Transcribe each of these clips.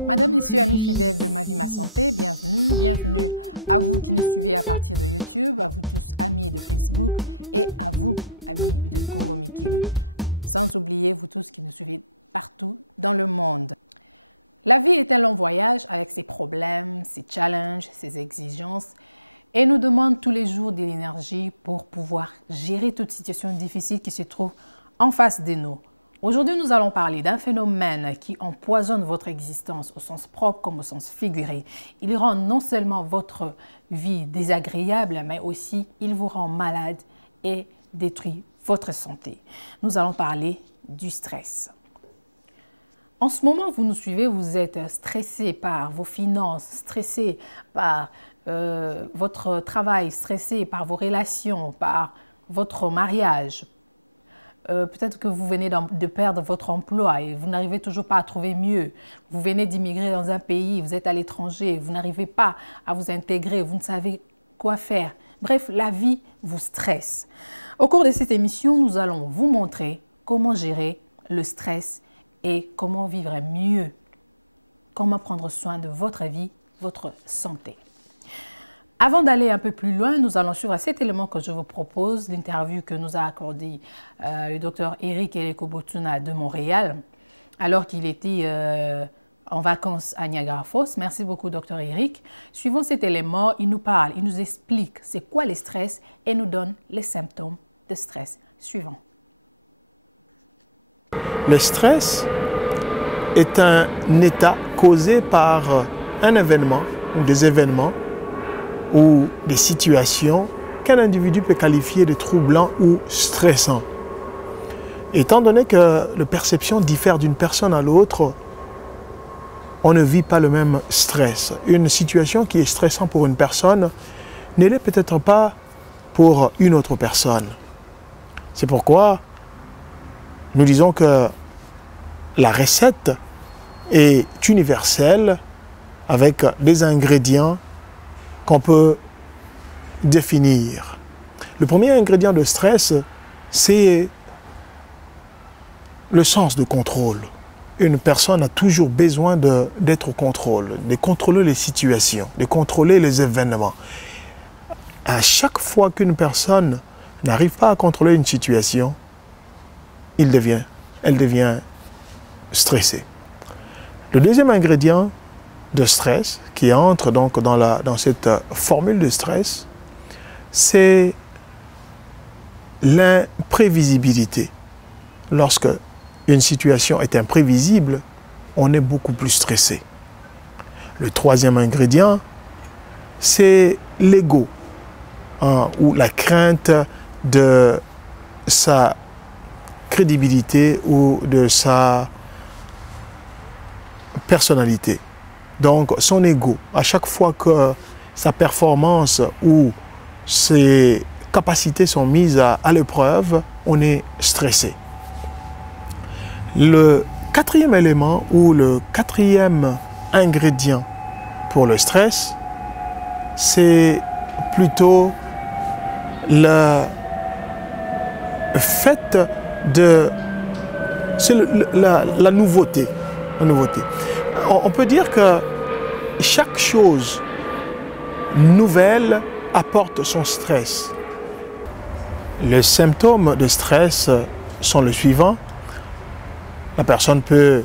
Madame, Messieurs, amis fidèles de Ma Vie, Ma Santé, bienvenue, bienvenue à vous qui nous suivez à partir de YouTube, à vous tous amis de Facebook et à vous amis de Congo Mikili. Sans oublier vous tous qui nous suivez partout dans le monde. La vie est un long voyage avec ses problèmes, ses challenges, ses exigences et nous demande tous les jours de l'énergie pour pouvoir gérer toute situation difficile qui se trouve en face de nous. Aujourd'hui, nous allons parler d'un phénomène qui empoisonne votre existence au sens propre comme au sens figuré. Il rend non seulement votre vie désagréable, mais aussi il vous rend malade et détruit votre santé. Nous allons parler du stress. En ce moment, vous nous suivez, vous êtes stressé par vos finances, stressé par votre travail, stressé par vos relations, par votre mariage. Peut-être que vous venez de perdre votre emploi et vous n'arrivez toujours pas à trouver mieux. Vous venez d'immigrer dans un pays, vous êtes à l'étranger, vous n'arrivez pas à vous intégrer, vous ne savez quoi faire. Bref, la vie vous stresse. Au cours de cette émission, nous allons vous montrer comment gérer le stress et comment vivre mieux, comment prendre soin de votre vie, votre santé. Avant d'aller un peu plus loin, nous allons suivre cet élément que je vous propose, l'interview que nous a accordé le docteur Eric Elekobotuna de Montréal, alors qu'il était en vacances à Niagara Falls. Merci beaucoup, docteur Eric. Suivant cet élément, il nous parle, il nous explique c'est quoi le stress et nous donne les symptômes de stress suivants. Le stress est un état causé par un événement ou des événements ou des situations qu'un individu peut qualifier de troublants ou stressants. Étant donné que les perceptions diffèrent d'une personne à l'autre, on ne vit pas le même stress. Une situation qui est stressante pour une personne ne l'est peut-être pas pour une autre personne. C'est pourquoi nous disons que la recette est universelle avec des ingrédients qu'on peut définir. Le premier ingrédient de stress, c'est le sens de contrôle. Une personne a toujours besoin d'être au contrôle, de contrôler les situations, de contrôler les événements. À chaque fois qu'une personne n'arrive pas à contrôler une situation, elle devient stressée. Le deuxième ingrédient de stress qui entre donc dans cette formule de stress, c'est l'imprévisibilité. Lorsque une situation est imprévisible, on est beaucoup plus stressé. Le troisième ingrédient, c'est l'ego, ou la crainte de sa crédibilité ou de sa personnalité. Donc, son ego, à chaque fois que sa performance ou ses capacités sont mises à l'épreuve, on est stressé. Le quatrième élément ou le quatrième ingrédient pour le stress, c'est plutôt le fait de... c'est la nouveauté. On peut dire que chaque chose nouvelle apporte son stress. Les symptômes de stress sont les suivants. La personne peut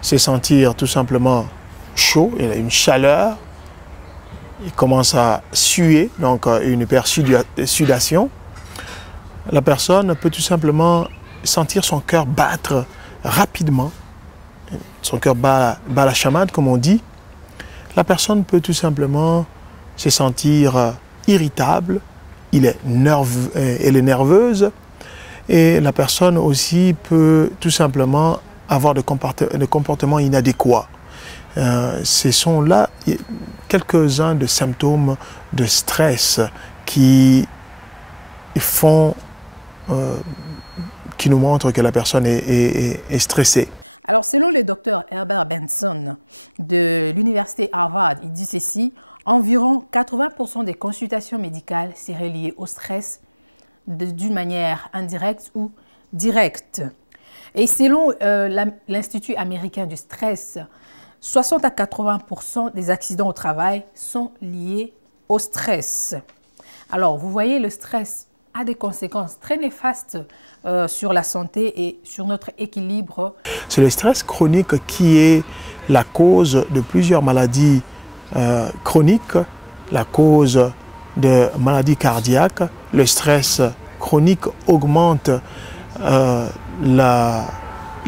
se sentir tout simplement chaud, il a une chaleur, il commence à suer, donc une hypersudation. La personne peut tout simplement sentir son cœur battre rapidement. Son cœur bat la chamade, comme on dit. La personne peut tout simplement se sentir irritable, elle est nerveuse, et la personne aussi peut tout simplement avoir des comportements inadéquats. Ce sont là quelques-uns des symptômes de stress qui nous montrent que la personne est stressée. Alors, selon le docteur Herbert Benson de l'université Harvard, il dit ceci, environ 80% des consultations médicales seraient liées au stress d'une manière indirecte ou directe. Et selon l'Institut américain du stress, 60 à 80% des accidents au travail sont liés au stress. Alors, vous voyez, le stress a des conséquences très néfastes sur la santé et sur notre équilibre. C'est le stress chronique qui est la cause de plusieurs maladies chroniques, la cause de maladies cardiaques. Le stress chronique augmente la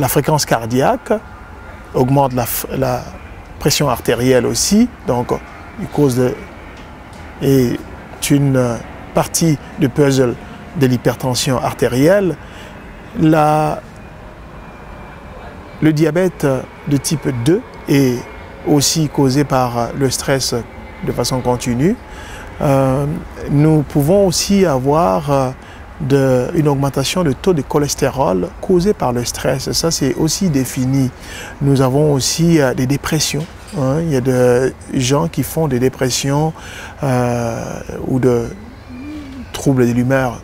fréquence cardiaque, augmente la pression artérielle aussi, donc est une partie du puzzle de l'hypertension artérielle. Le diabète de type 2 est aussi causé par le stress de façon continue. Nous pouvons aussi avoir une augmentation de taux de cholestérol causée par le stress. Ça, c'est aussi défini. Nous avons aussi des dépressions. Il y a des gens qui font des dépressions ou de troubles de l'humeur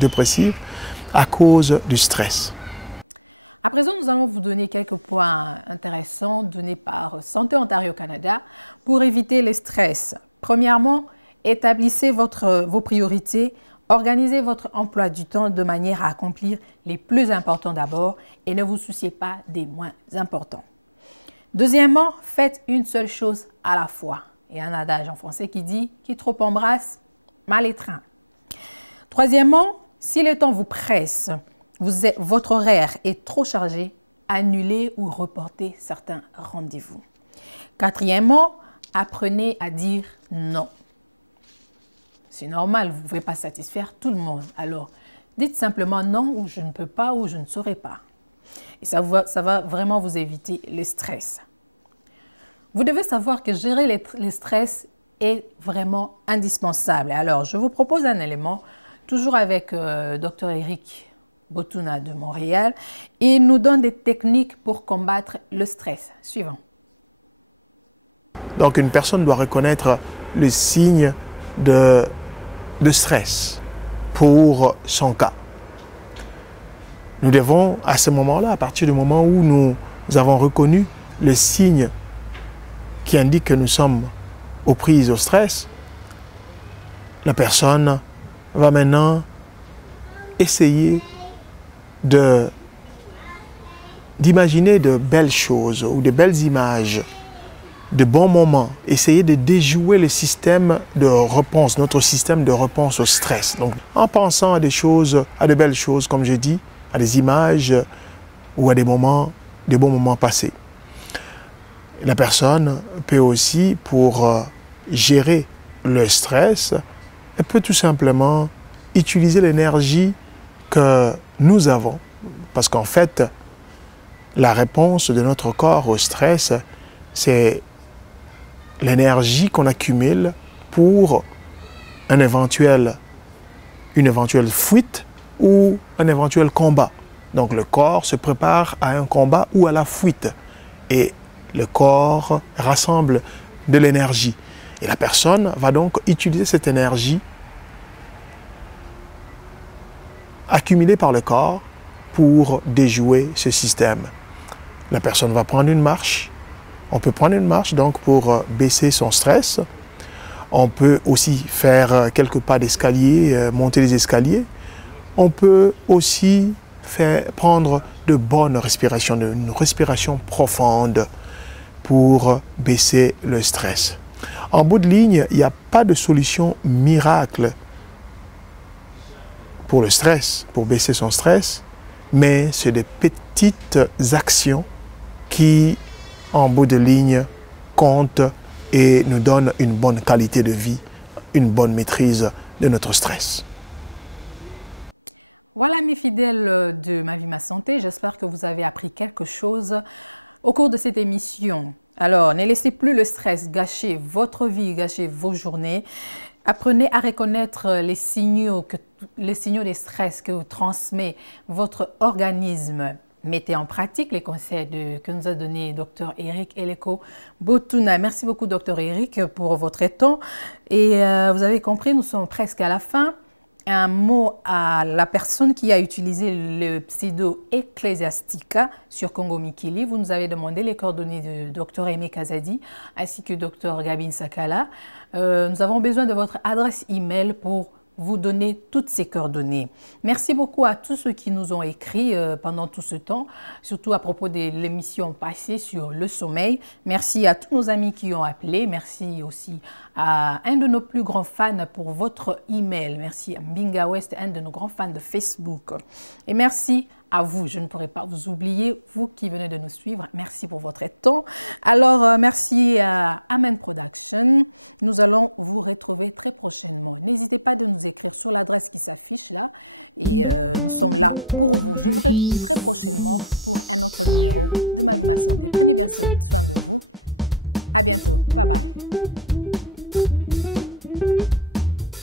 dépressive à cause du stress. À présent, nous allons vous donner quelques points intéressants donnés par Santé Ontario Canada pour éviter le stress. Premièrement, établissez vos priorités, organisez votre emploi du temps de manière à accomplir les plus importants d'abord et ne vous souciez pas des moins importants. Deuxièmement, faites une seule chose à la fois. Il y a un adage en français qui dit « qui trop embrasse, mal étreint ». Troisièmement, si le temps vous presse, votre horaire est trop chargé, annulez ou reportez certains rendez-vous. Quatrièmement, apprenez à dire non. C'est normal, vous ne pouvez pas satisfaire tout le monde. Alors, dites simplement non ou je ne peux pas ou je ne saurais pas. Et ça va vraiment vous éviter le stress. Vous devez savoir que gérer le stress est vraiment indispensable. Alors, je vous propose un élément, toujours avec Dr Eric Botuna de Montréal. Il nous donne des techniques pour combattre le stress. Suivant. Donc, une personne doit reconnaître les signes de stress pour son cas. Nous devons, à ce moment-là, à partir du moment où nous avons reconnu les signes qui indiquent que nous sommes aux prises au stress, la personne va maintenant essayer d'imaginer de belles choses ou de belles images, de bons moments, essayer de déjouer le système de réponse, notre système de réponse au stress. Donc, en pensant à des choses, à de belles choses, comme je dis, à des images ou à des bons moments passés. La personne peut aussi, pour gérer le stress, elle peut tout simplement utiliser l'énergie que nous avons. Parce qu'en fait, la réponse de notre corps au stress, c'est l'énergie qu'on accumule pour une éventuelle fuite ou un éventuel combat. Donc le corps se prépare à un combat ou à la fuite. Et le corps rassemble de l'énergie. Et la personne va donc utiliser cette énergie accumulée par le corps pour déjouer ce système. La personne va prendre une marche. On peut prendre une marche donc pour baisser son stress. On peut aussi faire quelques pas d'escalier, monter les escaliers. On peut aussi prendre de bonnes respirations, une respiration profonde pour baisser le stress. En bout de ligne, il n'y a pas de solution miracle pour le stress, pour baisser son stress, mais c'est des petites actions qui, en bout de ligne, comptent et nous donnent une bonne qualité de vie, une bonne maîtrise de notre stress. Voilà mes fidèles de Ma Vie, Ma Santé, j'espère que vous avez appris quelque chose au cours de cette émission. Alors, ne laissez plus le stress gâcher votre vie, gâcher vos journées. Apprenez à reconnaître les signaux de stress que vous transmet votre organisme. Mettez en pratique les conseils que nous a donné Dr Eric Eleko Botuna. Merci beaucoup Dr Eric pour votre temps. Et vous avez compris, nous sommes presque à la fin. un mot à la personne qui a utilisé le pseudo Ecclesiastica sur Congo Mikili. Vous nous avez demandé les coordonnées de Dr Aimé Kazadi ainsi que Dr Gabin Sakala. Nous avons besoin de votre adresse email pour vous donner toutes ces coordonnées. Merci beaucoup à tous ceux qui nous ont écrit pendant tout ce temps, surtout à propos de l'émission passée sur le sommeil. Merci à tous nos amis qui ont appelé. Merci aussi à un de nos plus grands fans pour votre email. Merci à Mbinga West, un de nos grands fans de Facebook. Et merci à vous, je ne pourrai pas vous oublier, vous qui venez de nous suivre. Merci pour votre temps. Alors, merci à Amen Production. Nous allons vous retrouver très prochainement. N'hésitez pas de nous écrire sur l'adresse qui s'affiche là. Et nous sommes là pour vous. Je vous retrouve très prochainement pour un autre numéro de Ma Vie, Ma Santé. Prenez bien soin de vous. À bientôt. Bye bye.